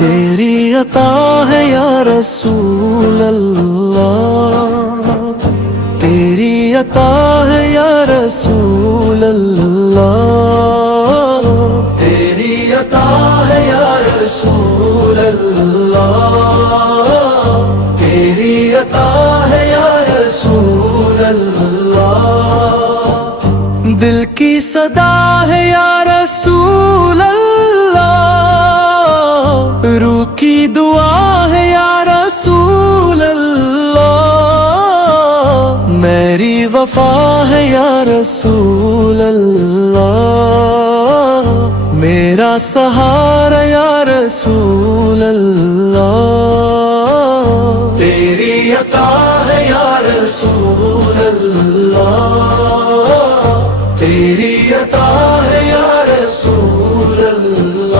تیری عطا ہے یا رسول اللہ، تیری عطا ہے یا رسول اللہ، تیری عطا ہے یا رسول اللہ، تیری عطا ہے یا رسول اللہ، دل کی صدا ہے یا رسول اللہ، روح کی دعا ہے یا رسول اللہ، میری وفا ہے یا رسول اللہ، میرا سہارا یا رسول اللہ، تیری عطا ہے یا رسول اللہ، تیری عطا ہے یا رسول اللہ،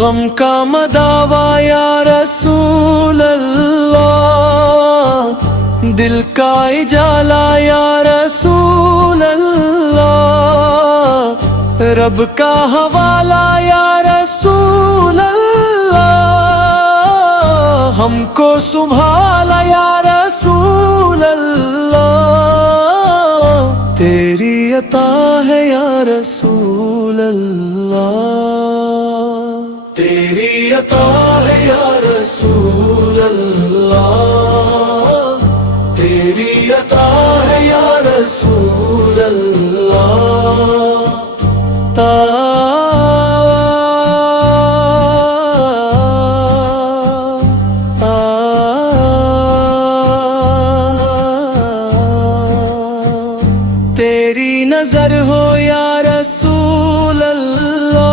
غم کا مداوا یا رسول اللہ، دل کا اجالا یا رسول اللہ، رب کا حوالہ یا رسول اللہ، ہم کو سنبھالا یا رسول اللہ، تیری عطا ہے یا رسول اللہ، تیری عطا ہے یا رسول اللہ، تیری عطا ہے یا رسول اللہ، تیری نظر ہو یا رسول اللہ،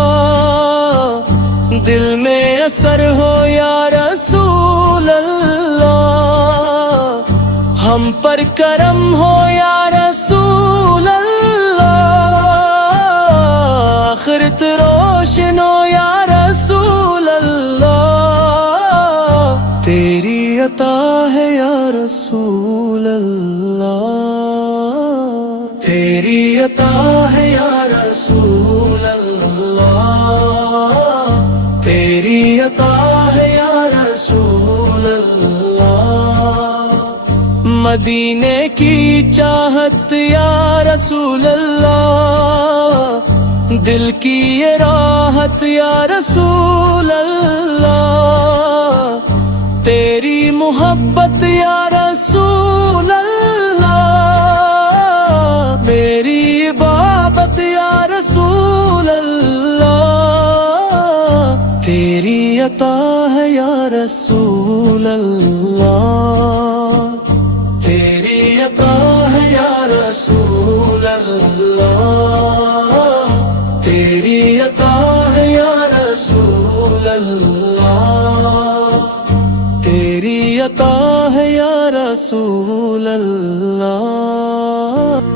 دل میں اثر ہو یا رسول اللہ، ہم پر کرم ہو یا رسول اللہ، آخرت روشن ہو یا رسول اللہ، تیری عطا ہے یا رسول اللہ، تیری عطا ہے یا رسول اللہ، تیری عطا ہے یا رسول اللہ، مدینے کی چاہت یا رسول اللہ، دل کی یہ راحت یا رسول اللہ، تیری محبت یا رسول اللہ، میری عبادت یا رسول اللہ، تیری عطا ہے یا رسول اللہ، تیری عطا ہے یا رسول اللہ، تیری عطا ہے یا رسول اللہ، تیری عطا ہے یا رسول اللہ،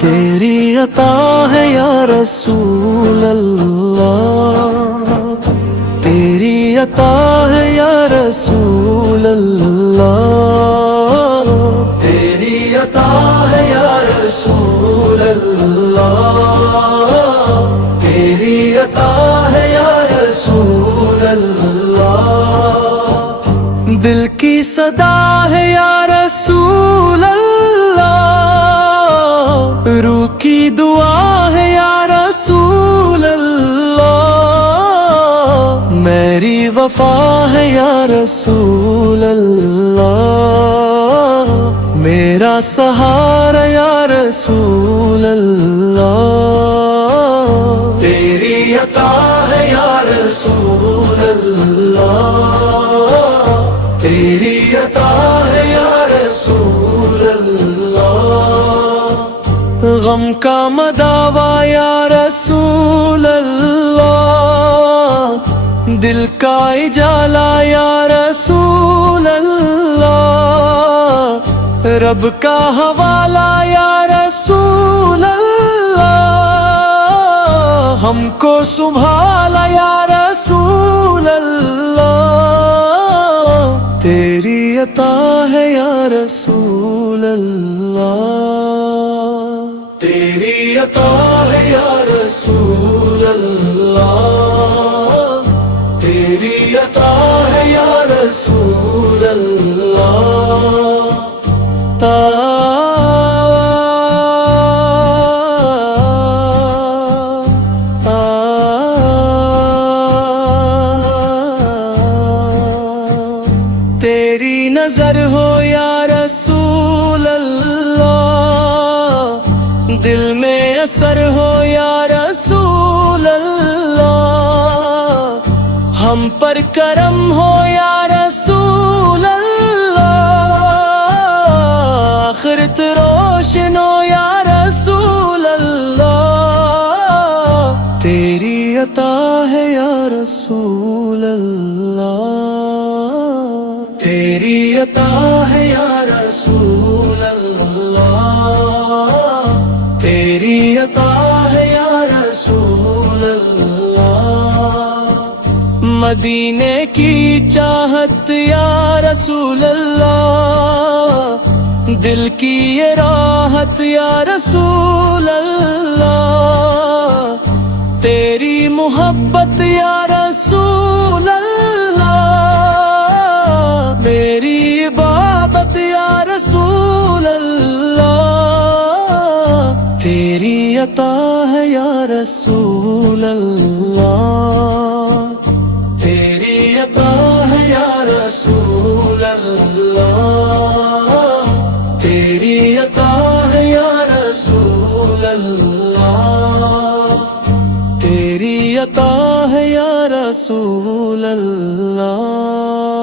تیری عطا ہے یا رسول اللہ، تیری عطا ہے یا رسول اللہ، تیری عطا ہے یا رسول اللہ، تیری عطا ہے یا رسول اللہ، دل کی صدا ہے یا رسول اللہ، روح کی دعا ہے یا رسول اللہ، میری وفا ہے یا رسول اللہ، میرا سہارا یا رسول اللہ، تیری عطا ہے یا رسول اللہ، تیری عطا ہے یا رسول اللہ، غم کا مداوا یا رسول اللہ، دل کا اجالا یا رسول اللہ، رب کا حوالہ یا رسول اللہ، ہم کو سنبھالا یا رسول اللہ، تیری عطا ہے یا رسول اللہ، تیری عطا ہے یا رسول اللہ، تیری عطا ہے یا رسول اللہ، تیری نظر ہو یا رسول اللہ، دل میں اثر ہو یا رسول اللہ، ہم پر کرم ہو یا رسول اللہ، آخرت روشن ہو یا رسول اللہ، تیری عطا ہے یا رسول اللہ، تیری عطا ہے یا رسول اللہ، تیری عطا ہے یا رسول اللہ، مدینے کی چاہت یا رسول اللہ، دل کی یہ راحت یا رسول اللہ، تیری محبت یا رسول اللہ، میری عبادت یا رسول اللہ، تیری عطا ہے یا رسول اللہ، تیری عطا ہے یا رسول اللہ، تیری عطا ہے یا رسول اللہ، تیری عطا ہے یا رسول اللہ۔